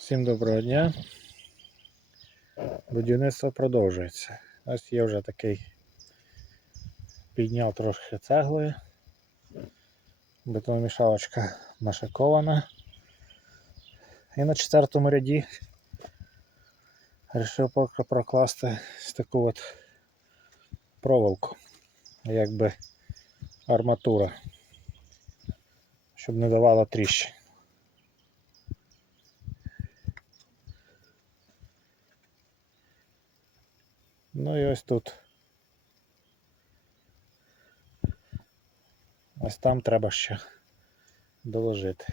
Всім доброго дня. Будівництво продовжується. Ось є вже такий підняв трошки цеглою. Бетономішалочка нашикована. І на четвертому ряді вирішив прокласти таку от проволоку, якби арматура, щоб не давала тріщин. Ну і ось тут. Ось там треба ще доложити.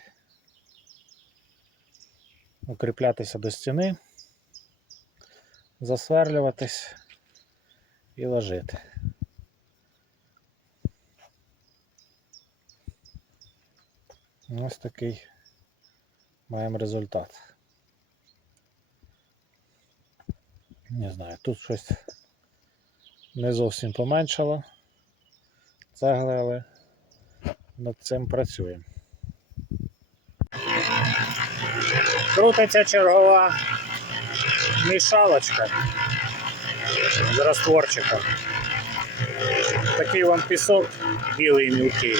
Укріплятися до стіни, засверлюватись і ложити. Ось такий маємо результат. Не знаю, тут щось не зовсім поменшало цегли, але над цим працюємо. Крутиться чергова мішалочка з розтворчиком. Такий вам пісок білий мілкий.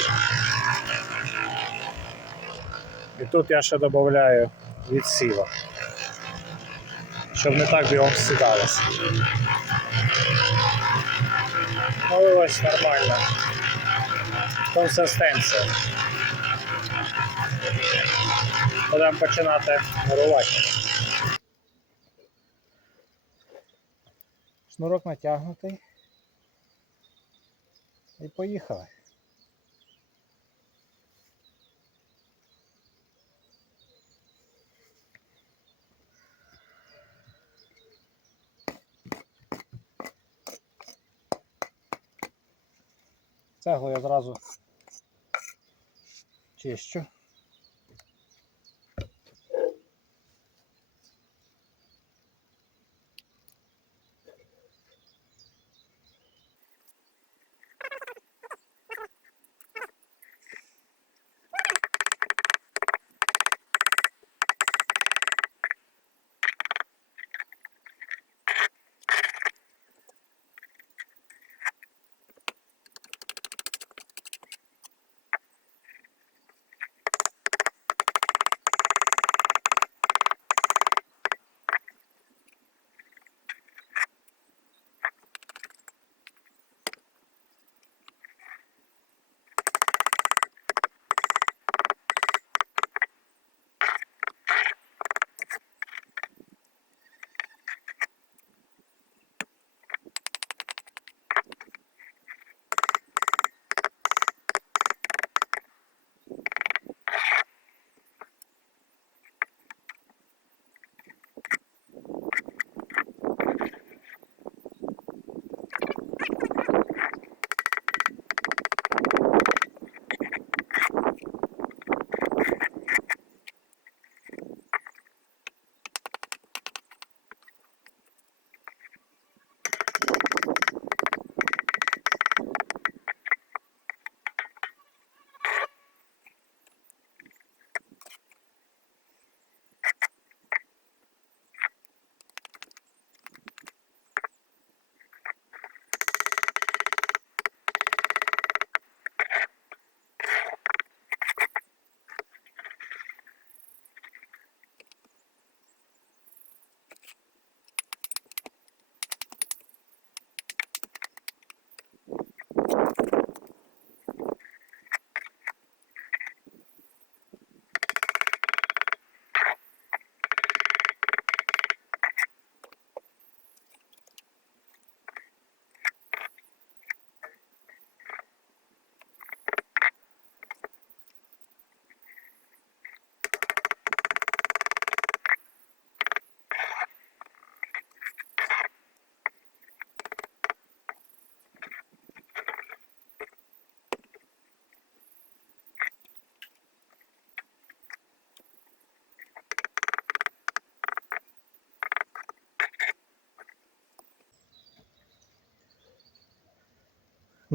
І тут я ще додаю відсіва щоб не так бігом сідалося. Ну ось нормально. Консистенція. Будемо починати мурувати. Шнурок натягнутий. І поїхали. Цеглу я зразу чищу.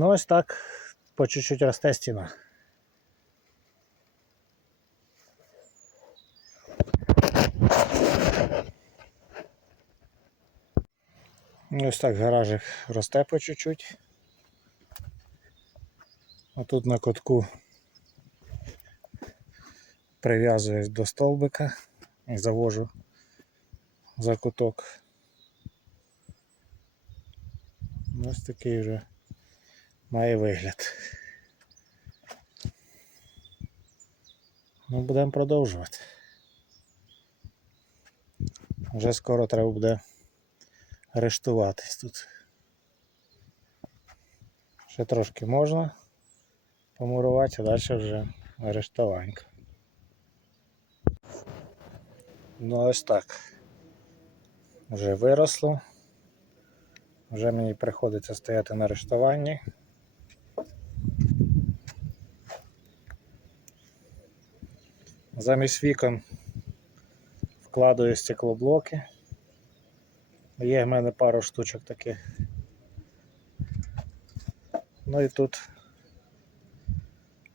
Ну ось так по чуть-чуть росте стіна. Ну, ось так гаражик росте по чуть-чуть. А тут на кутку прив'язуюсь до столбика і завожу за куток. Ось такий вже має вигляд. Ну, будемо продовжувати. Вже скоро треба буде арештуватись тут. Ще трошки можна помурувати, а далі вже арештуванька. Ну ось так. Вже виросло. Вже мені приходиться стояти на арештуванні. Замість вікон вкладаю стеклоблоки. Є в мене пару штучок таких. Ну і тут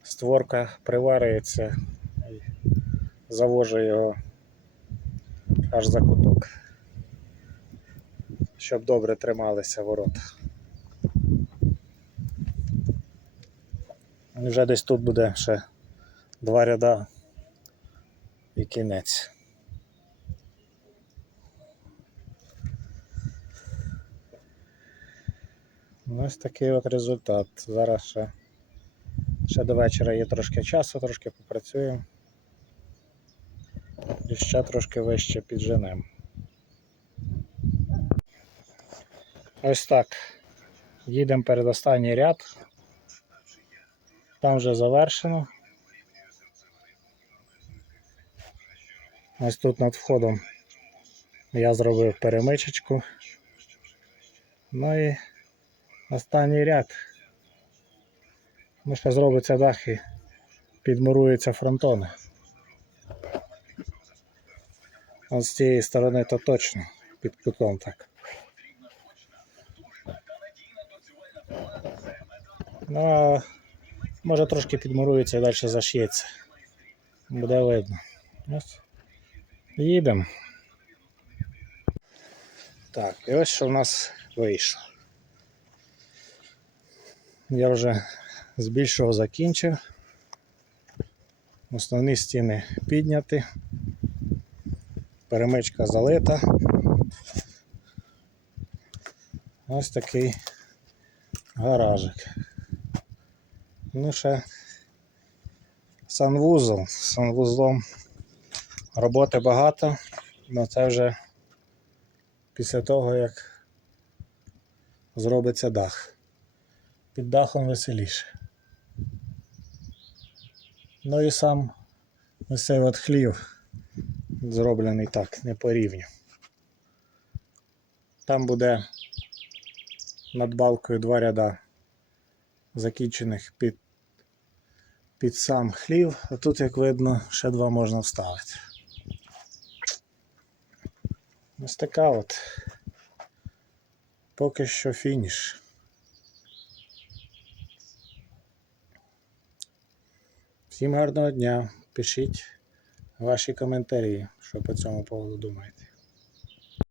створка приварюється і завожу його аж за куток, щоб добре трималися ворота. Вже десь тут буде ще два ряда і кінець. Ну, Ось такий от результат. Зараз ще, ще до вечора є трошки часу, трошки попрацюємо. І ще трошки вище підженемо. Ось так. Їдемо перед останній ряд. Там вже завершено. Ось тут над входом я зробив перемичечку. Ну і останній ряд. Ну, ще зробиться дах і підмуруються фронтони. От з цієї сторони то точно під кутом так. Ну, може трошки підмурується і далі зашиється. Буде видно. Ось. Їдемо. Так, і ось що в нас вийшло. Я вже з більшого закінчив. Основні стіни підняті. Перемичка залита. Ось такий гаражик. Ну ще санвузол. Санвузлом роботи багато, але це вже після того, як зробиться дах. Під дахом веселіше. Ну і сам ось цей от хлів зроблений так, не по рівню. Там буде над балкою два ряда закінчених під, під сам хлів, а тут, як видно, ще два можна вставити. Ось така от. Поки що фініш. Всім гарного дня. Пишіть ваші коментарі, що по цьому поводу думаєте.